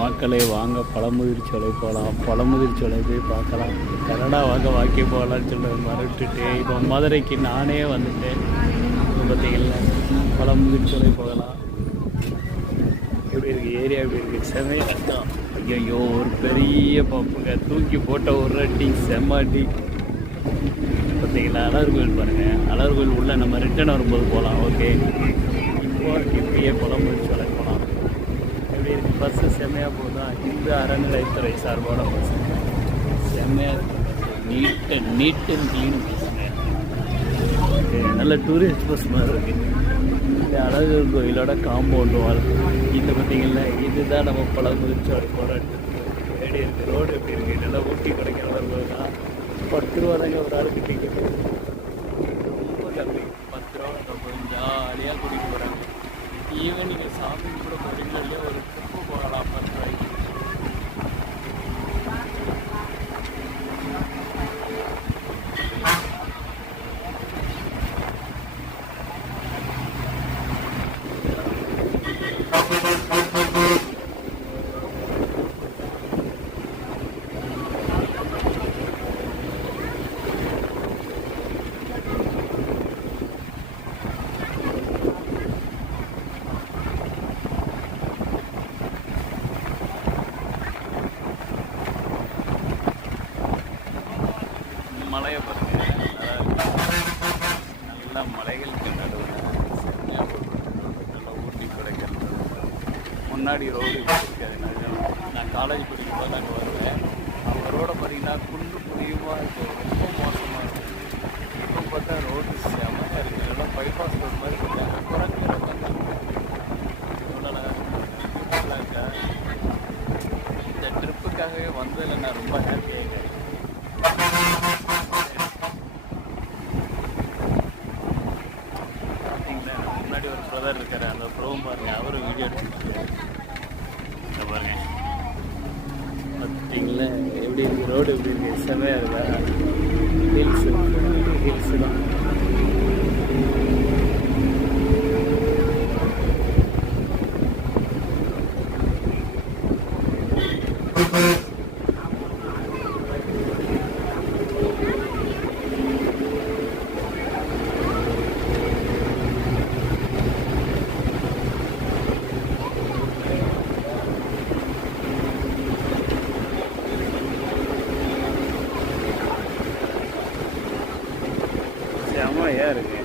மக்களே வாங்க பழமுதிர் சோலை போகலாம், பழமுதிர் சோலை போய் பார்க்கலாம். கனடா வாங்க வாக்கே போகலான்னு சொல்ல மறுட்டுட்டு இப்போ மதுரைக்கு நானே வந்துட்டேன். பார்த்தீங்களா, பழமுதிர் சோலை போகலாம். எப்படி இருக்குது ஏரியா, எப்படி இருக்குது செமையாக. ஐயோ ஒரு பெரிய பப்புங்க தூக்கி போட்ட ஒரு அடி செம்ம அடி. பார்த்தீங்களா அழகர் கோயில் பாருங்கள். அழகர் கோயில் உள்ளே நம்ம ரிட்டர்ன் வரும்போது போகலாம். ஓகே, இப்பயே பழமுதிர் சோலை போகலாம். எப்படி இருக்குது பஸ்ஸு செம்மையாக போகுதா? இந்து அறநிலையத்துறை சார்பான பஸ் செம்மையாக நீட் அண்ட் க்ளீன் பஸ்ஸுங்க. நல்ல டூரிஸ்ட் பஸ் மாதிரி இருக்குது. இந்த அழகர் கோயிலோட காம்பவுண்டு வால் இது பார்த்தீங்களா, இதுதான் நம்ம பழமுதிர் சோலை போகிற இடத்துக்கு எப்படி இருக்குது. ரோடு எப்படி இருக்குது? நல்லா ஊட்டி கொடைக்கானல் போதுதான் 10 ரூபா தாங்க ஒரு ஆளுக்கு டிக்கெட். ரொம்ப கம்மி, 10 ரூபா கொஞ்சம் ஜாலியாக கூட்டிகிட்டு போகிறாங்க. ஈவன் நீங்கள் ஷாப்பிங் கூட போகிறீங்களோ இல்லையா, ஒரு ட்ரிப்பு போகலாம் 10 ரூபாய்க்கு. மலையை பாருங்க, நல்லா மலைகளுக்கு நடுவில் செம்மையாக நல்லா ஊட்டி கொடைக்கானல். முன்னாடி ரோடு இருக்காது. நான் காலேஜ் படிக்கும்போது நாங்கள் வருவேன். அவங்க ரோடை பார்த்தீங்கன்னா குண்டு குழியுமாக இருக்கும், ரொம்ப மோசமாக இருக்கும். இப்போ பார்த்தா ரோடு செம்மையாக இருக்குது. எல்லாம் பைபாஸ் ரோடு மாதிரி இருக்காங்க. குறைக்கிற எவ்வளோ இருக்கா. இந்த ட்ரிப்புக்காகவே வந்ததில் நான் ரொம்ப ஹாப்பியாகிட்டேன். முன்னாடி ஒரு பிரதர் இருக்கார், அந்த ப்ரோவும் பாருங்க, அவரும் வீடியோ எடுத்துருக்காரு. பாருங்க பார்த்தீங்களா எப்படி இருக்குது ரோடு, எப்படி இருக்குது செமையாக இருக்கா. ஹில்ஸு தான். செம்மையாக இருக்குது.